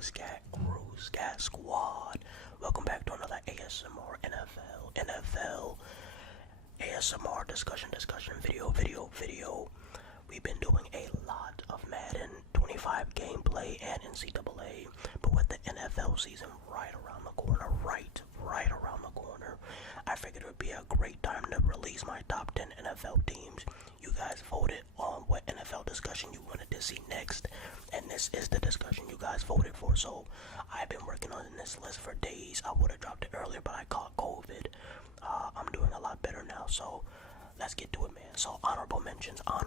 up, Scat Crew, Scat Squad? Welcome back to another ASMR NFL ASMR discussion, video. We've been doing a lot of Madden 25 gameplay and NCAA, but with the NFL season right around the corner, right around the corner, I figured it would be a great time to release my top 10 NFL teams. You guys voted on what NFL discussion you wanted to see next, and this is the discussion you guys voted for. So I've been working on this list for days. I would have dropped it earlier, but I caught COVID. I'm doing a lot better now, so let's get to it, man. So honorable mentions. I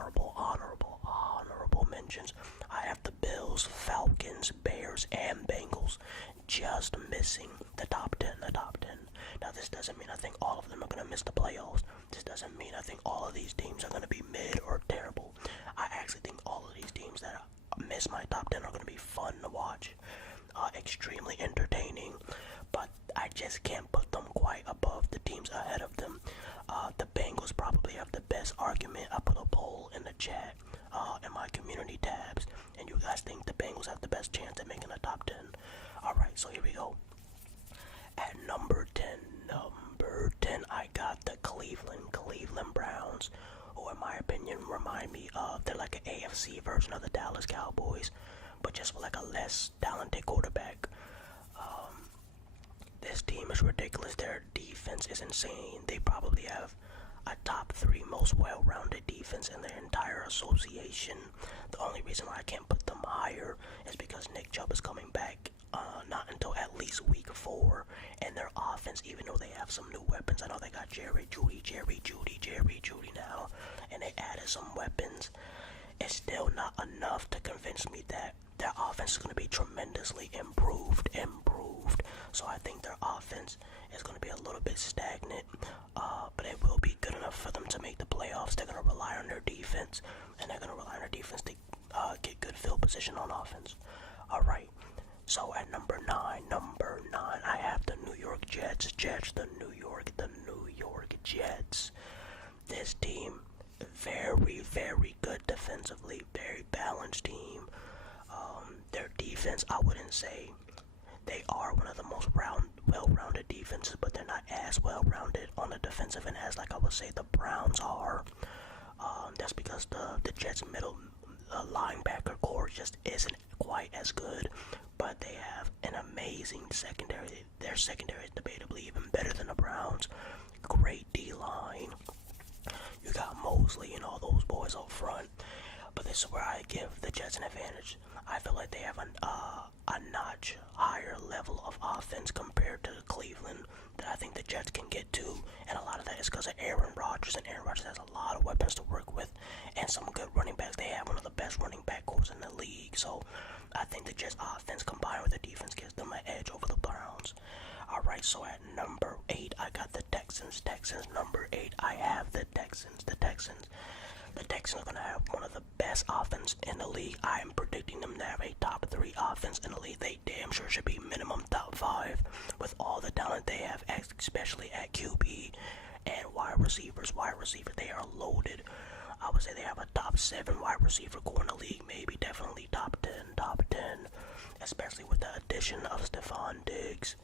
have the Bills, Falcons, Bears, and Bengals, just missing the top 10. Now this doesn't mean I think all of them are going to miss the playoffs. This doesn't mean I think all of these teams are going to be mid or terrible. I actually think all of these teams that miss my top 10 are going to be fun to watch, extremely entertaining, but I just can't put them quite above the teams ahead of them. The Bengals probably have the best argument. I put a poll in the chat in my community tabs, and you guys think the Bengals have the best chance at making the top 10. Alright, so here we go. At number 10, I got the Cleveland Browns, who in my opinion remind me of, they're like an AFC version of the Dallas Cowboys, but just with like a less talented quarterback. This team is ridiculous. Their defense is insane. They probably have a top 3 most well-rounded defense in their entire association. The only reason why I can't put them higher is because Nick Chubb is coming back not until at least week 4, and their offense, even though they have some new weapons, I know they got Jerry Jeudy now, and they added some weapons, it's still not enough to convince me that their offense is going to be tremendously improved. So I think their offense is going to be a little bit stagnant, but it will be good enough for them to make the playoffs. They're going to rely on their defense, and they're going to rely on their defense to get good field position on offense. Alright, so at number 9, I have the New York Jets. The New York Jets. This team, very good defensively, very balanced team. Their defense, I wouldn't say they are one of the most well-rounded defenses, but they're not as well-rounded on the defensive end as, like, I would say the Browns are. That's because the Jets' middle linebacker core just isn't quite as good, but they have an amazing secondary. Their secondary is debatably even better than the Browns. Great D-line. You got Mosley and all those boys up front. But this is where I give the Jets an advantage. I feel like they have a notch higher level of offense compared to Cleveland that I think the Jets can get to. And a lot of that is because of Aaron Rodgers. And Aaron Rodgers has a lot of weapons to work with and some good running backs. They have one of the best running back corps in the league. So I think the Jets offense combined with the defense gives them an edge over the Browns. Alright, so at number 8, I got the Texans. Number 8, I have the Texans. The Texans are going to have one of the best offense in the league. I am predicting them to have a top 3 offense in the league. They damn sure should be minimum top 5 with all the talent they have, especially at QB and wide receivers. They are loaded. I would say they have a top 7 wide receiver core in the league, maybe definitely top 10, especially with the addition of Stephon Diggs.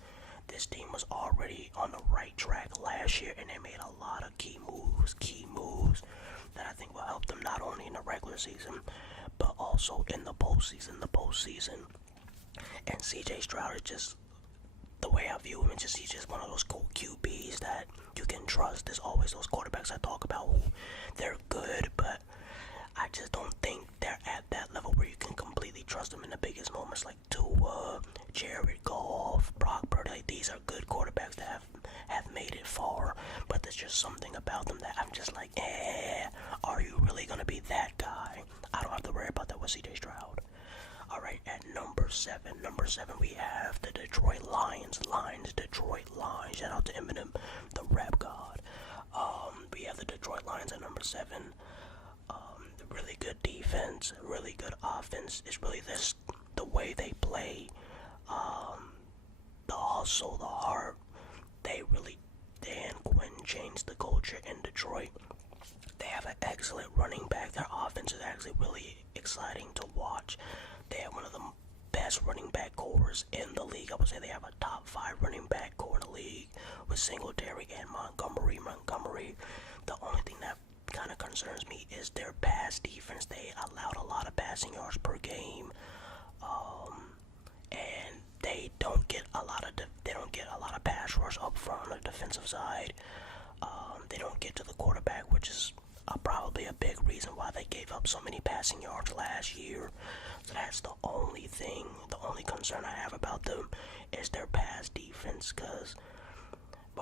This team was already on the right track last year, and they made a lot of key moves that I think will help them not only in the regular season, but also in the postseason. And CJ Stroud is just, the way I view him, he's just one of those cool QBs that you can trust. There's always those quarterbacks I talk about who they're good, but I just don't think they're at that level where you can completely trust them in the biggest moments, like Tua, Jared Goff, Brock Purdy. Like, these are good quarterbacks that have made it far, but there's just something about them that I'm just like, are you really going to be that guy? I don't have to worry about that with CJ Stroud. Alright, at number 7, we have the Detroit Lions. Shout out to Eminem, the rap god. We have the Detroit Lions at number 7. Really good defense, really good offense. It's really this, the way they play, the hustle, the heart. Dan Quinn changed the culture in Detroit. They have an excellent running back. Their offense is actually really exciting to watch. They have one of the best best running back cores in the league. I would say they have a top 5 running back core in the league with Singletary and Montgomery. The only thing that kind of concerns me is their pass defense. They allowed a lot of passing yards per game, and they don't get a lot of pass rush up front on the defensive side. They don't get to the quarterback, which is probably a big reason why they gave up so many passing yards last year. So that's the only concern I have about them is their pass defense, because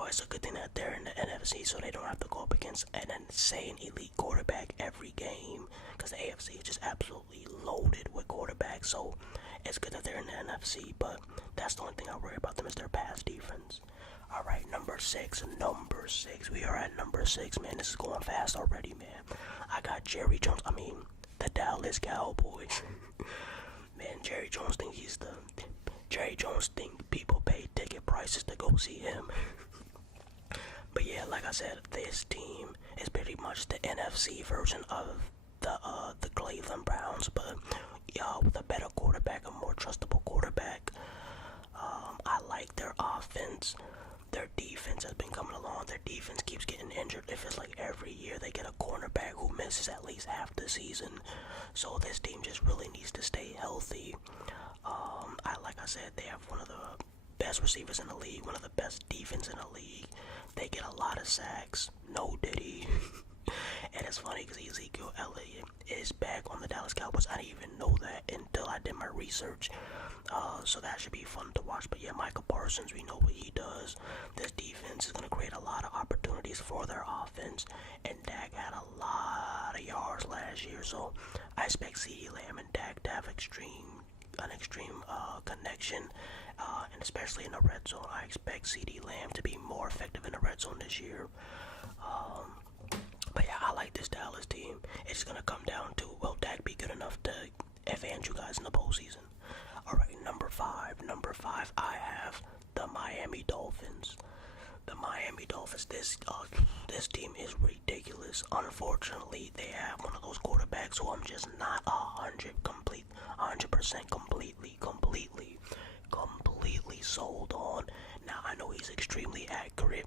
it's a good thing that they're in the NFC, so they don't have to go up against an insane elite quarterback every game, because the AFC is just absolutely loaded with quarterbacks. So it's good that they're in the NFC, but that's the only thing I worry about them is their pass defense. Alright, number six. We are at number 6, man. This is going fast already, man. I got Jerry Jones. The Dallas Cowboys. Man, Jerry Jones think people pay ticket prices to go see him. But yeah, like I said, this team is pretty much the NFC version of the Cleveland Browns, but with a better quarterback, a more trustable quarterback. I like their offense. Their defense has been coming along. Their defense keeps getting injured. It feels like every year they get a cornerback who misses at least half the season. So this team just really needs to stay healthy. Like I said, they have one of the best receivers in the league, one of the best defense in the league. They get a lot of sacks. No Diddy. And it's funny because Ezekiel Elliott is back on the Dallas Cowboys. I didn't even know that until I did my research. So that should be fun to watch. But yeah, Micah Parsons, we know what he does. This defense is going to create a lot of opportunities for their offense. And Dak had a lot of yards last year. So I expect CeeDee Lamb and Dak to have an extreme connection. And especially in the red zone. I expect CeeDee Lamb to be more effective in the red zone this year. But yeah, I like this Dallas team. It's going to come down to, will Dak be good enough to advance you guys in the postseason? Alright, number 5, I have the Miami Dolphins. The Miami Dolphins, this team is ridiculous. Unfortunately, they have one of those quarterbacks who I'm just not 100% completely sold on. Now, I know he's extremely accurate.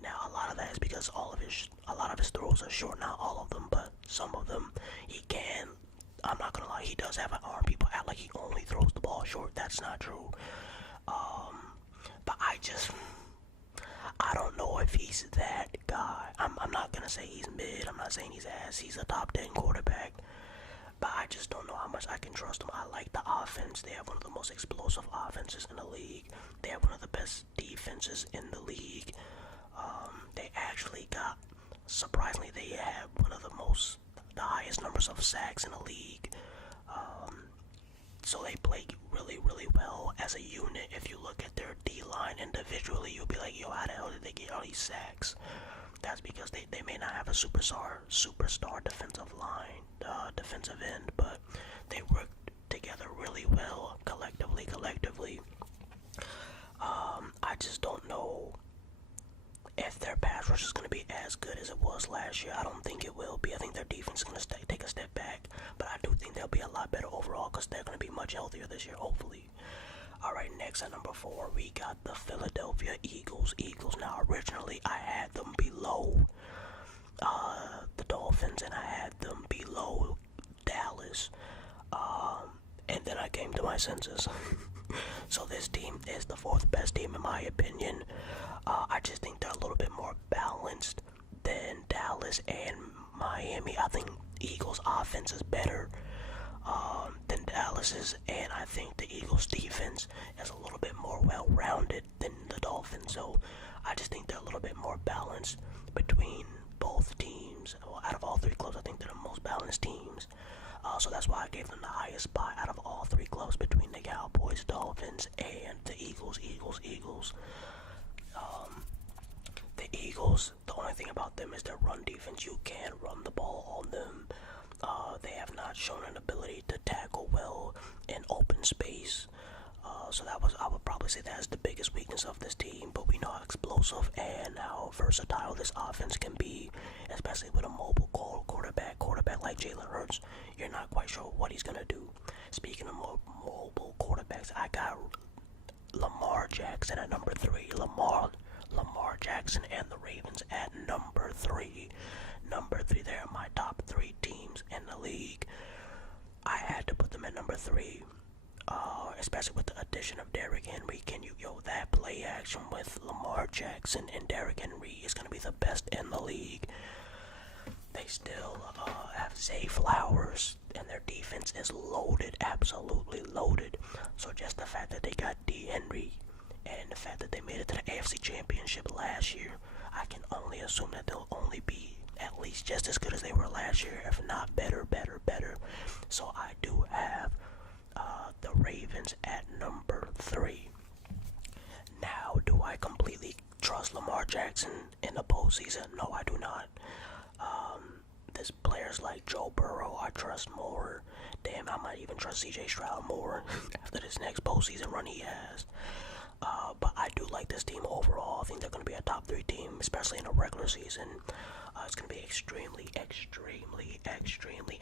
Now, a lot of that is because a lot of his throws are short, not all of them, but some of them he can. I'm not gonna lie, he does have an arm. People act like he only throws the ball short. That's not true. But I don't know if he's that guy. I'm not gonna say he's mid. I'm not saying he's ass. He's a top 10 quarterback. But I just don't know how much I can trust him. I like the offense. They have one of the most explosive offenses in the league. They have one of the best defenses in the league. They actually surprisingly, they have one of the highest numbers of sacks in the league. So they play really, really well as a unit. If you look at their D-line individually, you'll be like, yo, how the hell did they get all these sacks? That's because they may not have a superstar defensive end, but they work together really well collectively. I just don't know if their pass rush is going to be as good as it was last year. I don't think it will be. I think their defense is going to take a step back, but I do think they'll be a lot better overall because they're going to be much healthier this year, hopefully. Alright, next at number 4, we got the Philadelphia Eagles. Now, originally, I had them below the Dolphins, and I had them below Dallas. And then I came to my senses. So this team is the 4th best team in my opinion. I just think they're a little bit more balanced than Dallas and Miami. I think Eagles' offense is better than Dallas's, and I think the Eagles' defense is a little bit more well-rounded than the Dolphins. So I just think they're a little bit more balanced between both teams. Well, out of all 3 clubs, I think they're the most balanced teams. So that's why I gave them the highest spot out of all 3 clubs between the Cowboys, Dolphins, and the Eagles. The Eagles, the only thing about them is their run defense. You can run the ball on them. They have not shown an ability to tackle well in open space. So I would probably say that's the biggest weakness of this team. But we know how explosive and how versatile this offense can be, especially with a mobile quarterback like Jalen Hurts. You're not quite sure what he's gonna do. Speaking of mobile quarterbacks, I got Lamar Jackson at number 3. Lamar Jackson and the Ravens at number 3. Number 3, they're my top 3 teams in the league. I had to put them at number 3, especially with the addition of Derrick Henry. That play action with Lamar Jackson and Derrick Henry is going to be the best in the league. They still have Zay Flowers, and their defense is loaded, absolutely loaded. So just the fact that they got D. Henry and the fact that they made it to the AFC Championship last year, I can only assume that they'll only be at least just as good as they were last year, if not better. So I do have the Ravens at number 3. Now, do I completely trust Lamar Jackson in the postseason? No, I do not. There's players like Joe Burrow I trust more. Damn, I might even trust CJ Stroud more after this next postseason run he has. But I do like this team overall. I think they're going to be a top 3 team, especially in the regular season. It's going to be extremely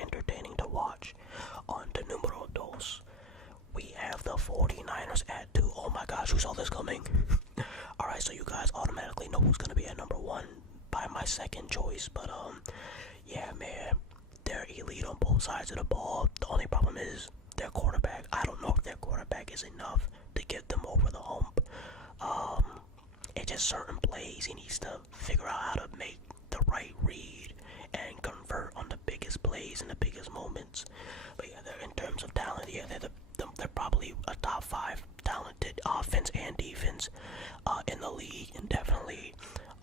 entertaining to watch. On to numero dos. We have the 49ers at 2. Oh my gosh, who saw this coming? Alright, so you guys automatically know who's going to be at number 1 by my second choice. But, yeah, man, they're elite on both sides of the ball. The only problem is their quarterback. I don't know if their quarterback is enough to get them over the hump. It's just certain plays he needs to figure out how to make the right read and convert on the biggest plays and the biggest moments. But yeah, in terms of talent, yeah, they're probably a top 5 talented offense and defense in the league, and definitely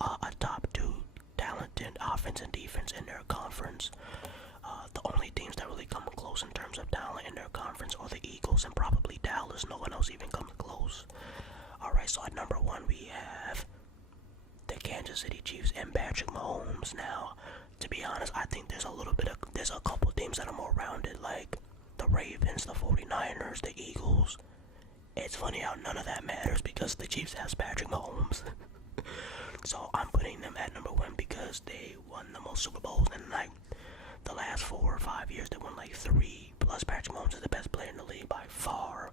a top 2 talented offense and defense in their conference. The only teams that really come close in terms of talent in their conference are the Eagles and probably Dallas. No one else even comes close. Alright, so at number 1 we have the Kansas City Chiefs and Patrick Mahomes. Now, to be honest, I think there's a couple teams that are more rounded, like the Ravens, the 49ers, the Eagles. It's funny how none of that matters because the Chiefs has Patrick Mahomes. So I'm putting them at number 1 because they won the most Super Bowls in like the last 4 or 5 years. They won like 3. Plus Patrick Mahomes is the best player in the league by far.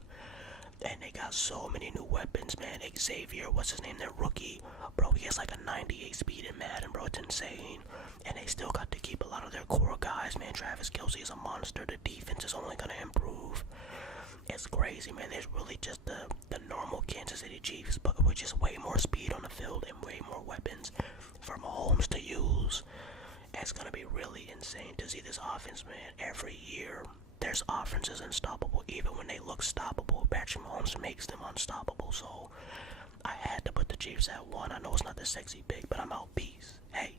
And they got so many new weapons, man. Xavier, what's his name? Their rookie. Bro, he has like a 98 speed in Madden, bro. It's insane. And they still got to keep a lot of their core guys, man. Travis Kelce is a monster. The defense is only going to improve. It's crazy, man. There's really just the normal Kansas City Chiefs, but with just way more speed on the field and way more weapons for Mahomes to use. It's going to be really insane to see this offense, man. Every year, there's offenses unstoppable. Even when they look stoppable, Patrick Mahomes makes them unstoppable. So, I had to put the Chiefs at 1. I know it's not the sexy pick, but I'm out. Peace. Hey.